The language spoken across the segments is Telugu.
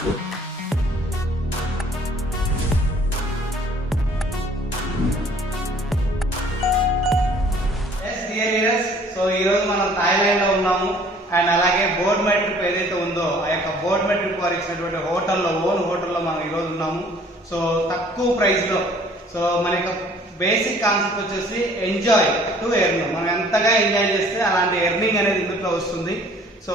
సో ఈ రోజు మనం థాయిలాండ్ లో ఉన్నాము. అండ్ అలాగే బోర్డ్ మై ట్రిప్ ఏదైతే ఉందో ఆ యొక్క బోర్డ్ మై ట్రిప్ వారు ఇచ్చినటువంటి హోటల్లో ఓన్ హోటల్లో మనం ఈ రోజు ఉన్నాము. సో తక్కువ ప్రైస్ లో, సో మన యొక్క బేసిక్ కాన్సెప్ట్ వచ్చేసి ఎంజాయ్ టు ఎర్న్. మనం ఎంతగా ఎంజాయ్ చేస్తే అలాంటి ఎర్నింగ్ అనేది ఇందులో వస్తుంది. సో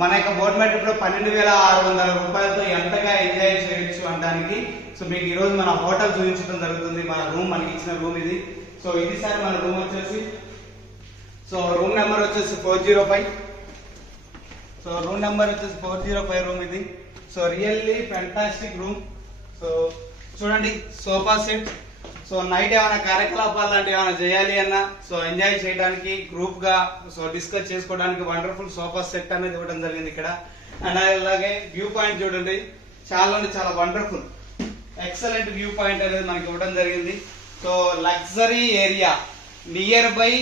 మన యొక్క బోట్ మై ట్రిప్ లో 12,600 రూపాయలతో ఎంతగా ఎంజాయ్ చేయొచ్చు అనడానికి సో మీకు ఈ రోజు మన హోటల్ చూపించడం జరుగుతుంది. మన రూమ్, మనకి ఇచ్చిన రూమ్ ఇది. సో ఇది సార్ మన రూమ్ వచ్చేసి, సో రూమ్ నెంబర్ వచ్చేసి 405. సో రూమ్ నెంబర్ వచ్చేసి 405 రూమ్ ఇది. So really fantastic room. So చూడండి, సోఫా సెట్. సో నైట్ ఏమైనా కార్యకలాపాలు లాంటివి ఏమైనా చేయాలి అన్నా, సో ఎంజాయ్ చేయడానికి గ్రూప్ గా సో డిస్కస్ చేసుకోవడానికి వండర్ఫుల్ సోఫా సెట్ అనేది ఇవ్వడం జరిగింది ఇక్కడ. అండ్ అలాగే వ్యూ పాయింట్ చూడండి, చాలా అంటే చాలా వండర్ఫుల్ ఎక్సలెంట్ వ్యూ పాయింట్ అనేది మనకి ఇవ్వడం జరిగింది. So luxury area, near by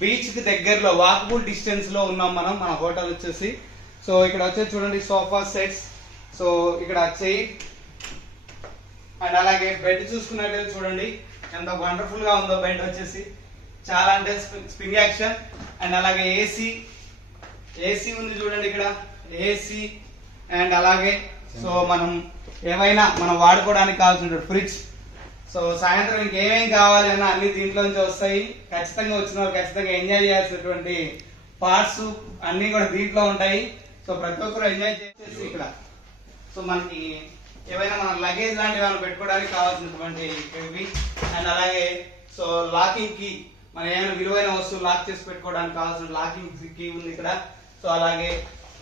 beach కి దగ్గరలో వాకబుల్ డిస్టెన్స్ లో ఉన్నాం మనం. మన హోటల్ వచ్చేసి సో ఇక్కడ వచ్చేసి చూడండి సోఫా సెట్స్. సో ఇక్కడ చైర్ అండ్ అలాగే బెడ్ చూసుకున్నట్లయితే చూడండి ఎంత వండర్ఫుల్ గా ఉందో. బెడ్ వచ్చేసి చాలా అంటే స్ప్రింగ్ యాక్షన్. అండ్ అలాగే ఏసీ ఉంది చూడండి ఇక్కడ, ఏసీ. అండ్ అలాగే సో మనం ఏమైనా మనం వాడుకోవడానికి కావాల్సిన ఫ్రిడ్జ్. సో సాయంత్రం ఇంకేమేం కావాలి అన్న అన్ని దీంట్లోంచి వస్తాయి. ఖచ్చితంగా వచ్చిన వాళ్ళు ఖచ్చితంగా ఎంజాయ్ చేయాల్సినటువంటి పార్ట్స్ అన్ని కూడా దీంట్లో ఉంటాయి. సో ప్రతి ఒక్కరు ఎంజాయ్ చేసేసి ఇక్కడ సో మనకి ఏవైనా మన లగేజ్ లాంటివి ఏమైనా పెట్టుకోవడానికి కావాల్సినటువంటి ఇవి. అండ్ అలాగే సో లాకింగ్ కీ, మన ఏమైనా విలువైన వస్తువులు లాక్ చేసి పెట్టుకోవడానికి కావాల్సిన లాకింగ్ కీ ఉంది ఇక్కడ. సో అలాగే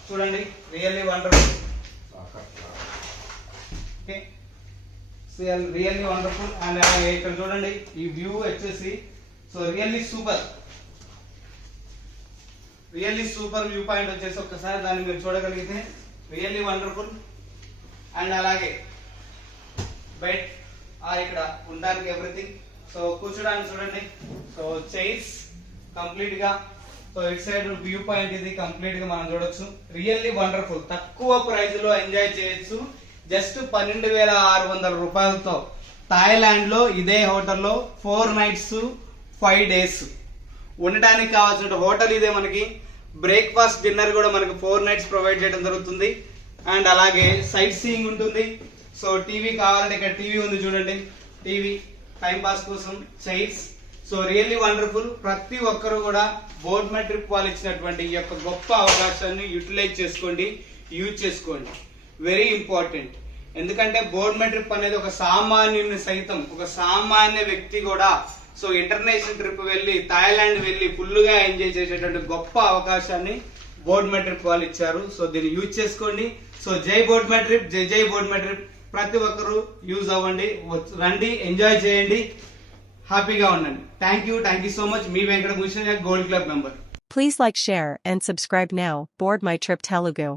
చూడండి, really wonderful. Okay, really wonderful. And అలాగే ఇక్కడ చూడండి ఈ వ్యూ వచ్చేసి so really super view point వచ్చేసి ఒక్కసారి దాన్ని మీరు చూడగలిగితే రియల్లీ వండర్ఫుల్. అండ్ అలాగే బెడ్ ఇక్కడ ఉండడానికి ఎవ్రీథింగ్. సో కూర్చోడానికి చూడండి, సో చైర్స్ కంప్లీట్ గా. So it side view point ఇది కంప్లీట్ గా మనం చూడొచ్చు. రియల్లీ వండర్ఫుల్, తక్కువ ప్రైస్ లో ఎంజాయ్ చేయొచ్చు. జస్ట్ 12,600 రూపాయలతో థాయిలాండ్ లో ఇదే హోటల్లో 4 nights 5 days ఉండడానికి కావాల్సిన హోటల్ ఇదే. మనకి బ్రేక్ఫాస్ట్, డిన్నర్ కూడా మనకి 4 nights ప్రొవైడ్ చేయడం జరుగుతుంది. అండ్ అలాగే సైట్ సీయింగ్ ఉంటుంది. సో టీవీ కావాలంటే ఇక్కడ టీవీ ఉంది చూడండి, టీవీ టైం పాస్ కోసం. చైర్స్. So really wonderful. ప్రతి ఒక్కరు కూడా బోట్ మై ట్రిప్ వాళ్ళు ఇచ్చినటువంటి ఈ యొక్క గొప్ప అవకాశాన్ని యూటిలైజ్ చేసుకోండి, యూజ్ చేసుకోండి. Very important. ఎందుకంటే బోట్ మై ట్రిప్ అనేది ఒక సామాన్యుని సైతం, ఒక సామాన్య వ్యక్తి కూడా సో ఇంటర్నేషనల్ ట్రిప్ వెళ్ళి థాయిలాండ్ వెళ్ళి ఫుల్ గా ఎంజాయ్ చేసేటువంటి గొప్ప అవకాశాన్ని బోట్ మై ట్రిప్ వాళ్ళు ఇచ్చారు. సో దీన్ని యూజ్ చేసుకోండి. సో జై బోట్ మై ట్రిప్, జై బోట్ మై ట్రిప్. ప్రతి ఒక్కరు యూజ్ అవ్వండి, రండి, ఎంజాయ్ చేయండి, హ్యాపీగా ఉండండి. Thank you so much. Me Venkata Bhushan, gold club member. Please like, share, and subscribe now. Board My Trip Telugu.